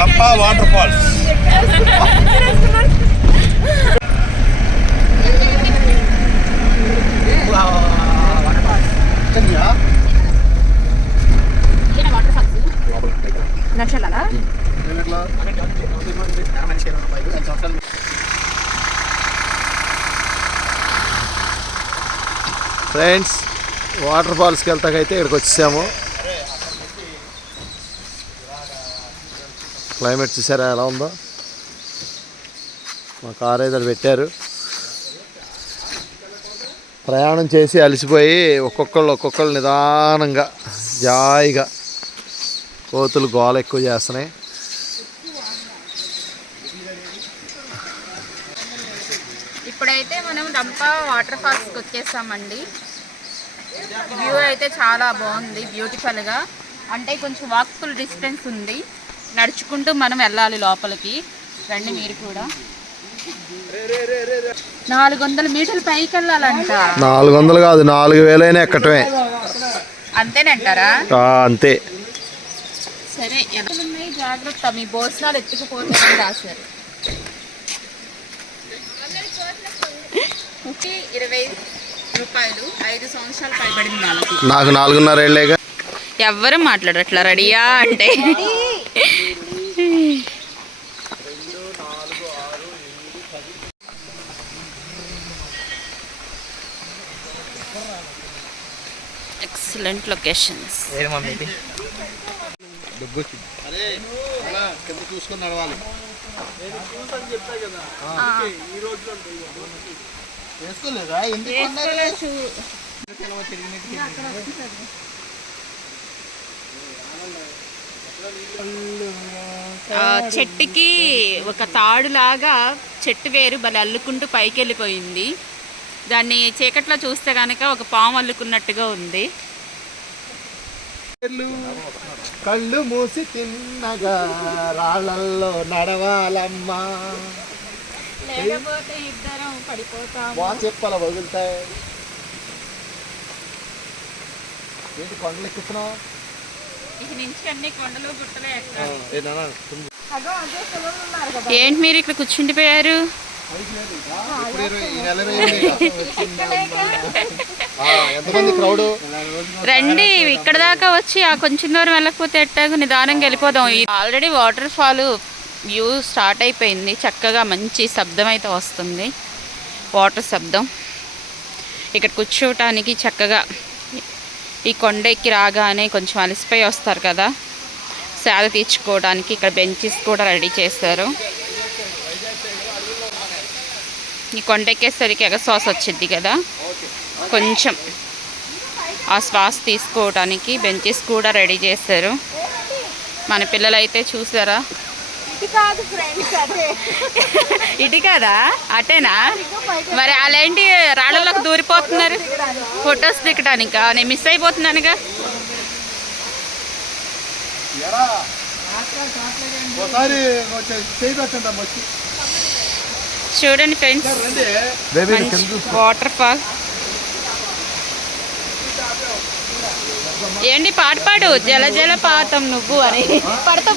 Rampa water falls. Friends, water ఫాల్స్కి వెళ్తాకైతే ఇక్కడికి వచ్చేసాము. క్లైమేట్ చూసారా ఎలా ఉందో. మా కారు ఏదో పెట్టారు. ప్రయాణం చేసి అలసిపోయి ఒక్కొక్కళ్ళు నిదానంగా జాయిగా కోతులు గోల ఎక్కువ చేస్తున్నాయి. ఇప్పుడైతే మనం రంపా వాటర్ ఫాల్స్కి వచ్చేసామండి. వ్యూ అయితే చాలా బాగుంది, బ్యూటిఫుల్గా. అంటే కొంచెం వాక్ఫుల్ డిస్టెన్స్ ఉంది, నడుచుకుంటూ మనం వెళ్ళాలి లోపలికి. రండి మీరు కూడా. 400 మీటర్లు పైకి వెళ్ళాలంట. 400 కాదు, 4000 ఎక్కటమే. అంతేనంటారా? అంతే. సరే, ఉన్నాయి జాగ్రత్త, మీ భోజనాలు ఎత్తుకుపోతారని రాశారు. 20 రూపాయలు, 5 సంవత్సరాలు పైబడింది వాళ్ళకి. నాకు 4.5 ఏళ్ళేగా. ఎవ్వరు మాట్లాడట్లా రెడీయా అంటే. Excellent locations. చూసుకొని నడవాలి. చెట్టుకి ఒక తాడులాగా చెట్టు వేరు భలే అల్లుకుంటూ పైకి వెళ్ళిపోయింది. దాన్ని చీకట్లో చూస్తే కనుక ఒక పాము అల్లుకున్నట్టుగా ఉంది. కళ్ళు మూసి తిన్నగా రాళ్ళల్లో నడవాలమ్మా, లేకపోతే ఇద్దరం పడిపోతాము. చెప్పాల వదులుతాయి. ఏంటి కొండలు ఎక్కుతున్నావు? ఇక నుంచి అన్ని కొండలు గుట్టలే ఎక్కాలి. ఏంటి మీరు ఇక్కడ కూర్చుండిపోయారు? రండి, ఇక్కడ దాకా వచ్చి ఆ కొంచెం దూరం వెళ్ళకపోతే ఎట్టాగు నిదానంగా వెళ్ళిపోదాం. Already water fall view start అయిపోయింది. చక్కగా మంచి శబ్దం అయితే వస్తుంది, వాటర్ శబ్దం. ఇక్కడ కూర్చోవటానికి చక్కగా ఈ కొండ ఎక్కి రాగానే కొంచెం అలసిపోయి వస్తారు కదా, సేద తీర్చుకోవడానికి ఇక్కడ బెంచెస్ కూడా రెడీ చేశారు. ఈ కొండ ఎక్కేసరికి ఎగశ్వాస వచ్చింది కదా, కొంచెం ఆ శ్వాస తీసుకోవడానికి బెంచెస్ కూడా రెడీ చేశారు. మన పిల్లలైతే చూసారా, ఇటు కాదా అటేనా? మరి వాళ్ళేంటి రాళ్ళలోకి దూరిపోతున్నారు ఫొటోస్ దిగటానికా? నేను మిస్ అయిపోతున్నానుగా. చూడండి ఫ్రెండ్స్, వాటర్ ఫాల్. ఏంటి పాట పాడు, జల జల పాతం నువ్వు అని. పడుతూ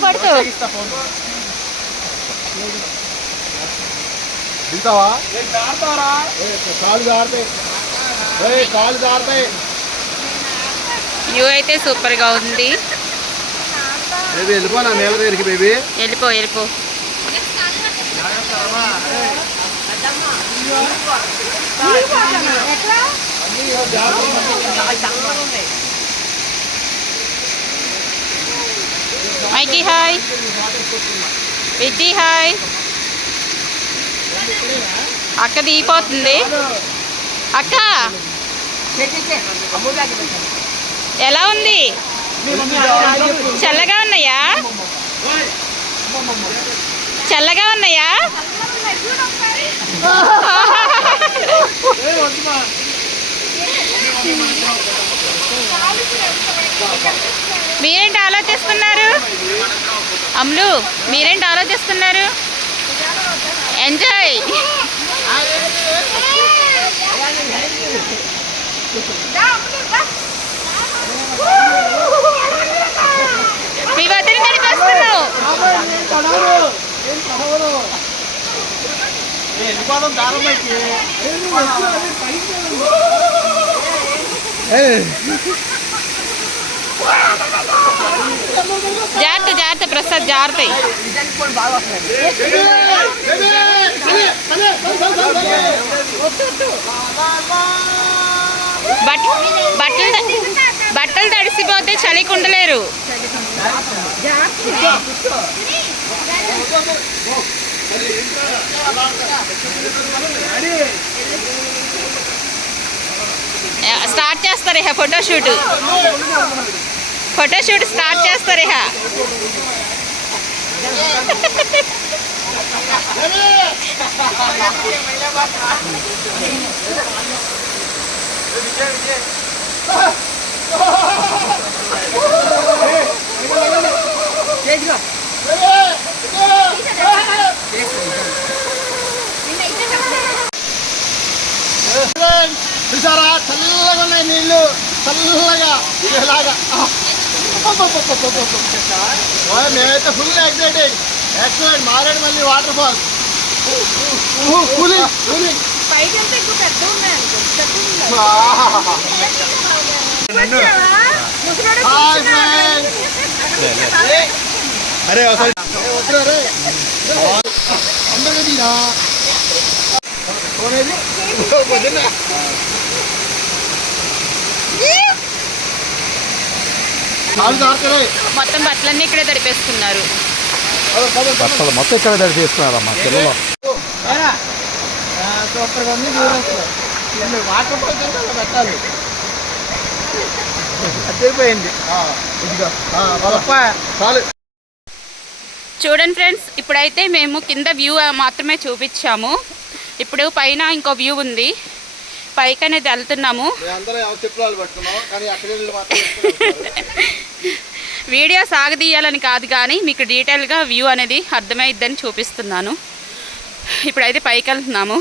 వ్యూ అయితే సూపర్ గా ఉంది. వెళ్ళిపో. మైకి హాయ్, విజీ హాయ్. అక్క దిగిపోతుంది. అక్క ఎలా ఉంది? చల్లగా ఉన్నాయా? మీరేంటి ఆలోచిస్తున్నారు? అమ్ములు, మీరేంటి ఆలోచిస్తున్నారు? ఎంజాయ్. మీ వద్దని నడిపేస్తున్నావు. ఉపాదం దారమైకి జాగ్రత్త జాగ్రత్త ప్రసాద్ జాగ్రత్త. బట్టలు తడిసిపోతే చలికి ఉండలేరు. స్టార్ట్ చేస్తారు ఇహ ఫోటోషూట్ స్టార్ట్ చేస్తారు ఇహ. చూసారా చల్లగా ఉన్నాయి నీళ్ళు, చల్లగా ఇలాగా. మేమైతే ఫుల్ ఎక్సైటింగ్. ఎక్సలెంట్. మారేడు మళ్ళీ వాటర్ ఫాల్స్. అరే అందరూ మొత్తం బట్టలన్నీ ఇక్కడే తడిపేస్తున్నారు. బట్టలు మొత్తం ఇక్కడ తడిపేస్తున్నారమ్మా పిల్లలు. వాటర్ ఫాల్స్ పెట్టాలి. అదిపోయింది. చాలు. చూడండి ఫ్రెండ్స్, ఇప్పుడైతే మేము కింద వ్యూ మాత్రమే చూపించాము. ఇప్పుడు పైన ఇంకో వ్యూ ఉంది, పైకి అనేది వెళ్తున్నాము. వీడియో సాగదీయాలని కాదు కానీ మీకు డీటెయిల్గా వ్యూ అనేది అర్థమైద్దని చూపిస్తున్నాను. ఇప్పుడైతే పైకి వెళ్తున్నాము.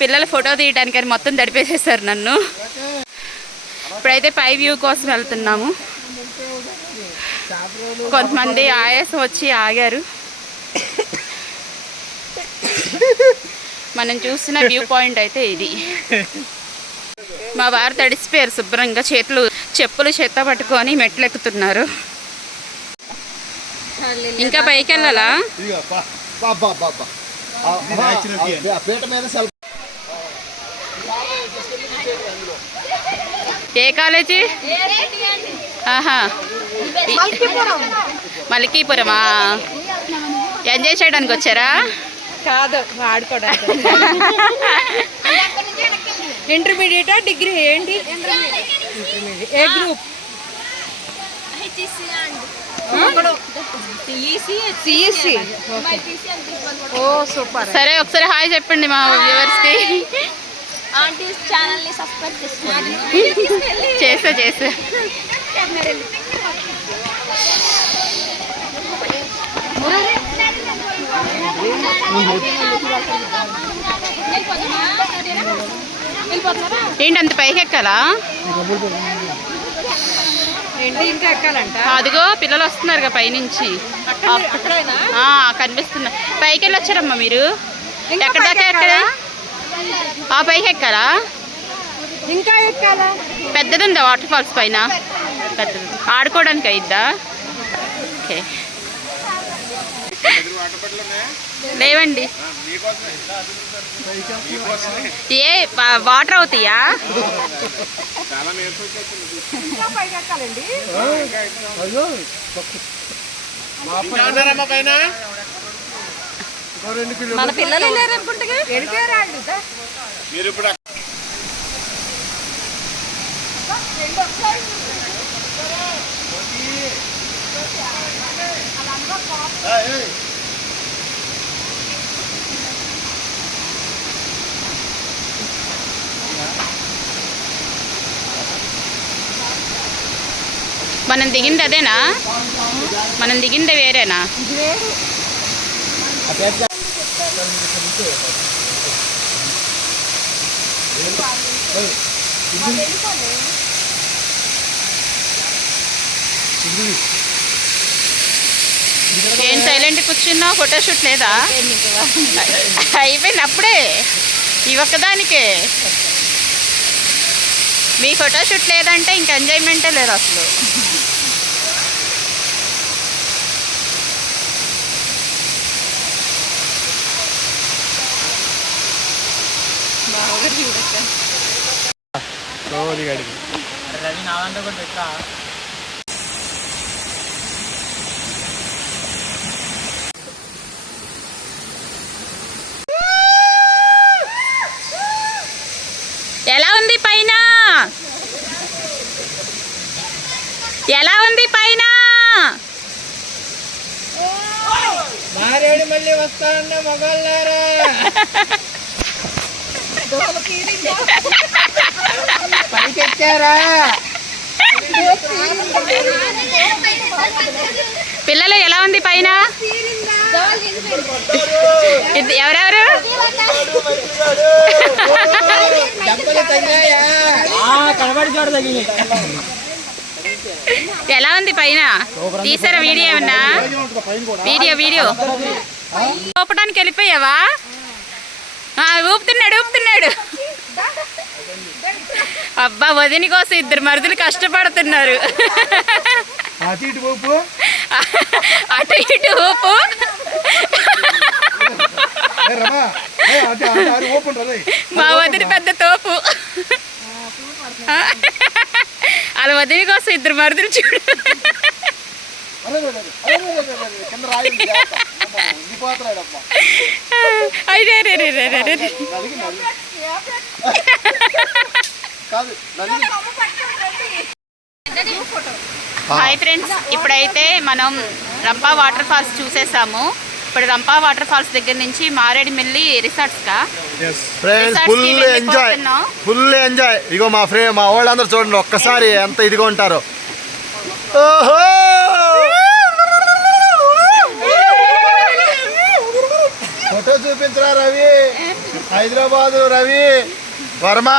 పిల్లలు ఫోటో తీయడానికని మొత్తం దడిపేసేసారు నన్ను. ఇప్పుడైతే పై వ్యూ కోసం వెళ్తున్నాము. కొంతమంది ఆయాసం వచ్చి ఆగారు. మనం చూసిన వ్యూ పాయింట్ అయితే ఇది. మా వారు తడిసిపోయారు శుభ్రంగా, చెప్పులు చేత పట్టుకొని మెట్లు ఎక్కుతున్నారు. ఇంకా పైకి వెళ్ళాలా? ఏ కాలేజీ? ఆహా, మల్కీపురమా? ఎంజాయ్ చేయడానికి వచ్చారా? కాదు, ఆడుకోవడానికి. ఇంటర్మీడియటా డిగ్రీ ఏంటి? ఏ గ్రూప్? సిఎస్సి. ఓ సూపర్. సరే ఒకసారి హాయ్ చెప్పండి మా వ్యూవర్స్కి. చేసా ఏంటి అంత పైకి ఎక్కాలా? ఏంటి ఇంకా ఎక్కాలంట? అదిగో పిల్లలు వస్తున్నారు పైనుంచి కనిపిస్తున్నారు. పైకి వెళ్ళి వచ్చారమ్మా మీరు. ఎక్కడ దాకా ఎక్కడా? ఆ పైకి ఎక్కాలా? ఇంకా ఎక్కాలా? పెద్దదుందా వాటర్ ఫాల్స్ పైన? పెద్దది ఆడుకోవడానికి అయిద్దా? ఓకే, లేవండి. ఏ వాటర్ అవుతాయా? మన పిల్లలు లేరనుకుంటా. మీరు ఇప్పుడు మనం దిగింది అదేనా? మనం దిగింది వేరేనా? ఏం సైలెంట్ కూర్చున్నావు? ఫోటోషూట్ లేదా? అయిపోయింది అప్పుడే. ఈ ఒక్కదానికే మీ ఫోటోషూట్ లేదంటే ఇంక ఎంజాయ్మెంటే లేదు అసలు. బాగా చూడక్క. ఎలా ఉంది పైన? ఎలా ఉంది పైన? మారేడు మళ్ళీ వస్తారన్న మగళ్ళారా. పైకెక్కారా? పిల్లలు ఎలా ఉంది పైన? ఎవరెవరు? ఎలా ఉంది పైన? తీసారా వీడియో ఏమన్నా? వీడియో ఊపడానికి వెళ్ళిపోయావా? ఊపుతున్నాడు. అబ్బా, వదిని కోసం ఇద్దరు మరుదులు కష్టపడుతున్నారు. అటు ఇటు ఊపు. మా వదిన పెద్ద తోపు. వాళ్ళ వదిన కోసం ఇద్దరు మరుదులు చూడు. హాయ్ ఫ్రెండ్స్, ఇప్పుడైతే మనం రంపా వాటర్ ఫాల్స్ చూసేసాము. ఇప్పుడు రంపా వాటర్ ఫాల్స్ దగ్గర నుంచి మారేడుమిల్లి రిసార్ట్స్ కా ఫ్రెండ్స్ ఫుల్ ఎంజాయ్. ఇగో మా వాళ్ళందరూ చూడండి ఒక్కసారి ఎంత ఇదిగా ఉంటారో. ఓహో, ఫోటో చూపించరా రవి, హైదరాబాద్ రవి వర్మ.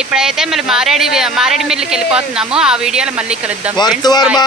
ఇప్పుడైతే మళ్ళీ మారేడుమిల్లికి వెళ్ళిపోతున్నాము. ఆ వీడియోలో మళ్ళీ కలుద్దాం. వర్మ